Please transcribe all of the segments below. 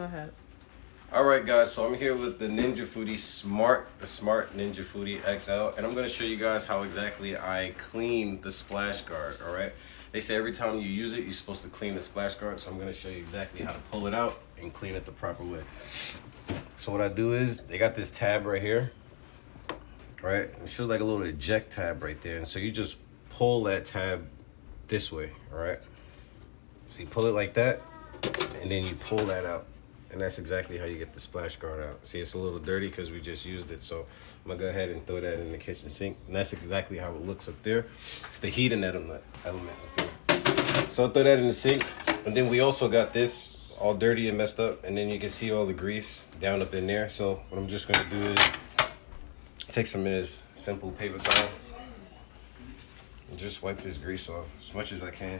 Go ahead. All right, guys, so I'm here with the Ninja Foodi the Smart Ninja Foodi XL, and I'm going to show you guys how exactly I clean the splash guard, all right? They say every time you use it, you're supposed to clean the splash guard, so I'm going to show you exactly how to pull it out and clean it the proper way. So what I do is, they got this tab right here, right? It shows like a little eject tab right there, and so you just pull that tab this way, all right? So you pull it like that, and then you pull that out. And that's exactly how you get the splash guard out. See, it's a little dirty because we just used it. So I'm gonna go ahead and throw that in the kitchen sink. And that's exactly how it looks up there. It's the heating element up there. So I'll throw that in the sink. And then we also got this all dirty and messed up. And then you can see all the grease down up in there. So what I'm just gonna do is take some of this simple paper towel and just wipe this grease off as much as I can.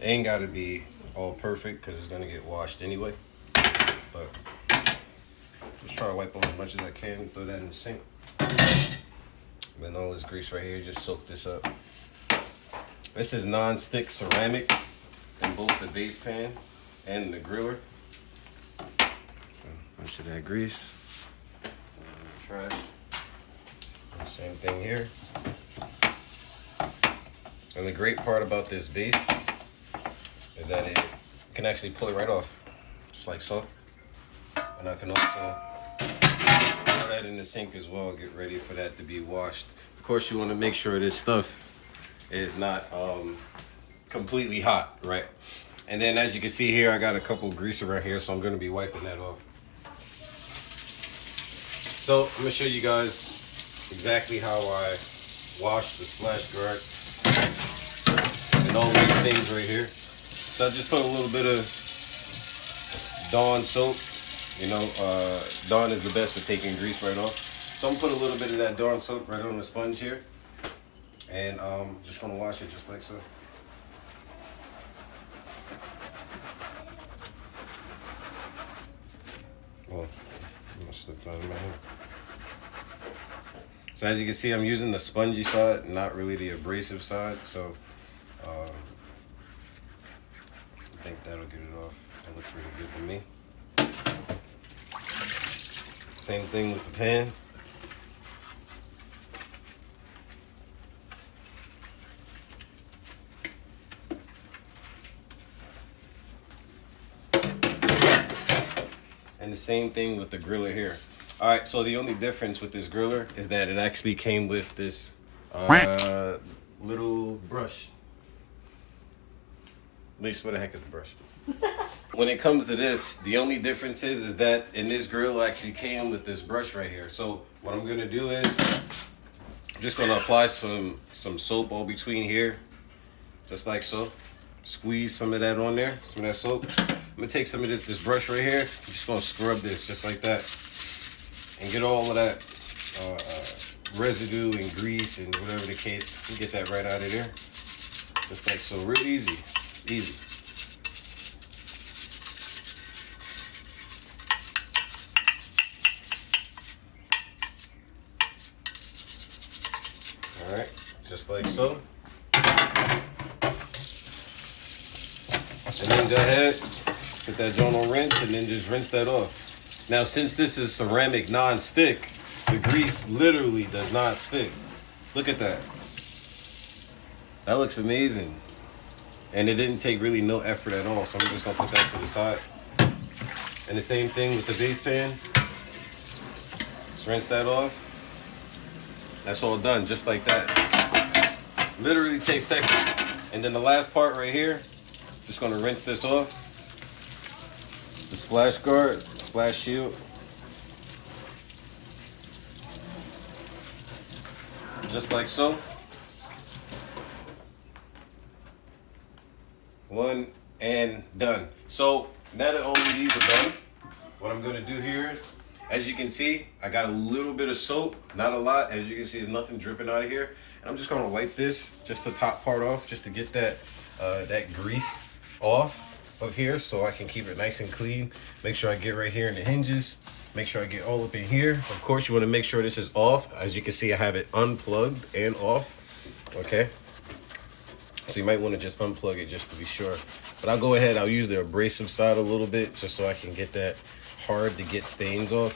It ain't got to be all perfect because it's going to get washed anyway. But just try to wipe off as much as I can. Throw that in the sink. Then all this grease right here, just soak this up. This is non-stick ceramic in both the base pan and the griller. So, a bunch of that grease. Trash. Same thing here. And the great part about this base is that you can actually pull it right off, just like so. And I can also throw that in the sink as well, get ready for that to be washed. Of course, you want to make sure this stuff is not completely hot, right? And then as you can see here, I got a couple grease around here, so I'm going to be wiping that off. So I'm going to show you guys exactly how I wash the splash guard and all these things right here. So I just put a little bit of Dawn soap. You know, Dawn is the best for taking grease right off. So I'm gonna put a little bit of that Dawn soap right on the sponge here. And just gonna wash it just like so. Well, I'm gonna slip that in my hand. So as you can see, I'm using the spongy side, not really the abrasive side. So I think that'll get it off. That looks pretty good for me. Same thing with the pan. And the same thing with the griller here. All right, so the only difference with this griller is that it actually came with this little brush. At least, what the heck is the brush? When it comes to this, the only difference is that in this grill actually came with this brush right here. So what I'm gonna do is I'm just gonna apply some soap all between here, just like so. Squeeze some of that on there, some of that soap. I'm gonna take some of this brush right here. I'm just gonna scrub this just like that, and get all of that residue and grease and whatever the case. You get that right out of there, just like so. Real easy. Easy. All right, just like so. And then go ahead, put that joint on rinse, and then just rinse that off. Now, since this is ceramic non-stick, the grease literally does not stick. Look at that. That looks amazing. And it didn't take really no effort at all, so I'm just gonna put that to the side. And the same thing with the base pan. Just rinse that off. That's all done, just like that. Literally takes seconds. And then the last part right here, just gonna rinse this off. The splash guard, splash shield. Just like so. One and done. So now that all of these are done, what I'm gonna do here, as you can see, I got a little bit of soap, not a lot. As you can see, there's nothing dripping out of here. And I'm just gonna wipe this, just the top part off, just to get that that grease off of here, so I can keep it nice and clean. Make sure I get right here in the hinges. Make sure I get all up in here. Of course, you want to make sure this is off. As you can see, I have it unplugged and off. Okay. So you might want to just unplug it just to be sure. But I'll go ahead, I'll use the abrasive side a little bit just so I can get that hard to get stains off.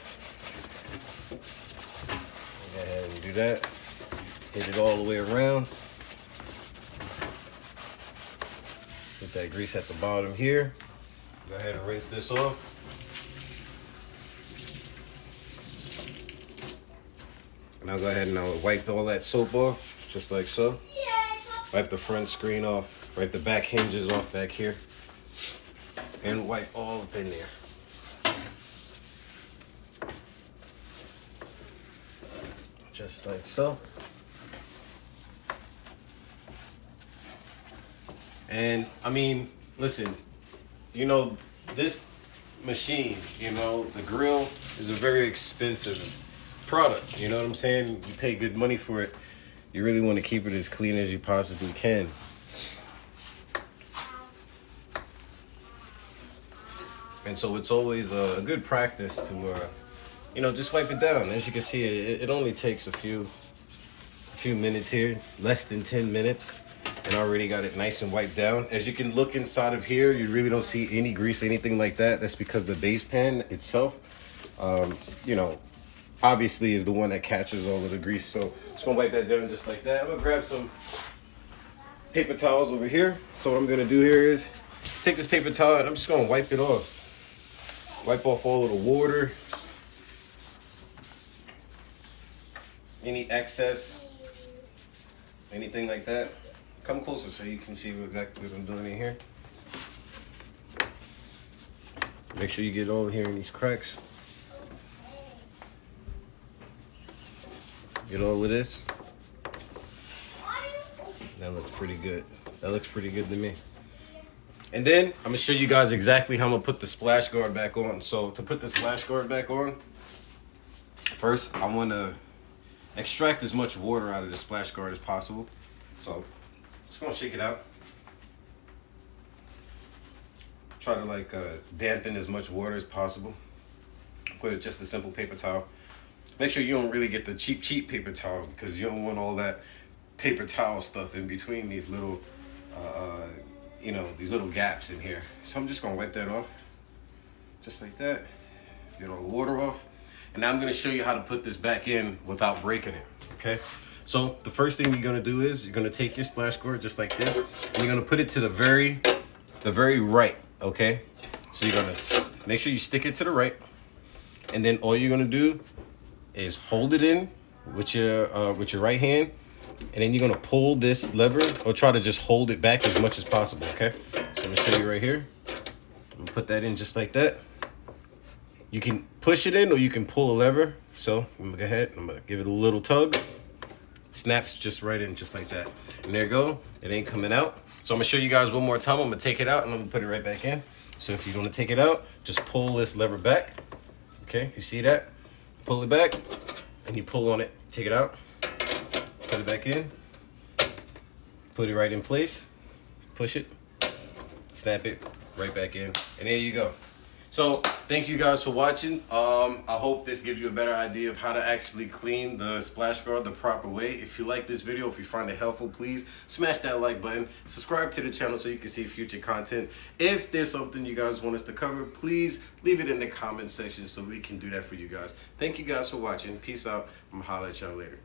Go ahead and do that. Hit it all the way around. Get that grease at the bottom here. Go ahead and rinse this off. And I'll go ahead and I'll wipe all that soap off, just like so. Wipe the front screen off, wipe the back hinges off back here, and wipe all up in there. Just like so. And I mean, listen, you know, this machine, you know, the grill is a very expensive product. You know what I'm saying? You pay good money for it. You really want to keep it as clean as you possibly can. And so it's always a good practice to, you know, just wipe it down. As you can see, it only takes a few minutes here, less than 10 minutes. And already got it nice and wiped down. As you can look inside of here, you really don't see any grease, anything like that. That's because the base pan itself, you know, obviously is the one that catches all of the grease. So just gonna wipe that down just like that. I'm gonna grab some paper towels over here. So what I'm gonna do here is take this paper towel and I'm just gonna wipe it off. Wipe off all of the water, any excess, anything like that. Come closer so you can see exactly what I'm doing in here. Make sure you get over here in these cracks. Get all of this. That looks pretty good. That looks pretty good to me. And then I'm gonna show you guys exactly how I'm gonna put the splash guard back on. So to put the splash guard back on, first I wanna extract as much water out of the splash guard as possible. So just gonna shake it out. Try to like dampen as much water as possible. Put just a simple paper towel. Make sure you don't really get the cheap paper towels because you don't want all that paper towel stuff in between these little, you know, these little gaps in here. So I'm just gonna wipe that off, just like that. Get all the water off. And now I'm gonna show you how to put this back in without breaking it, okay? So the first thing you're gonna do is you're gonna take your splash guard just like this, and you're gonna put it to the very right, okay? So you're gonna make sure you stick it to the right, and then all you're gonna do is hold it in with your right hand, and then you're gonna pull this lever or try to just hold it back as much as possible, okay? So I'm gonna show you right here. I'm gonna put that in just like that. You can push it in or you can pull a lever. So I'm gonna go ahead, I'm gonna give it a little tug. Snaps just right in, just like that. And there you go, it ain't coming out. So I'm gonna show you guys one more time. I'm gonna take it out and I'm gonna put it right back in. So if you're gonna take it out, just pull this lever back. Okay, you see that? Pull it back, and you pull on it, take it out, put it back in, put it right in place, push it, snap it, right back in, and there you go. So thank you guys for watching. I hope this gives you a better idea of how to actually clean the splash guard the proper way. If you like this video, if you find it helpful, please smash that like button. Subscribe to the channel so you can see future content. If there's something you guys want us to cover, please leave it in the comment section so we can do that for you guys. Thank you guys for watching. Peace out. I'm gonna holler at y'all later.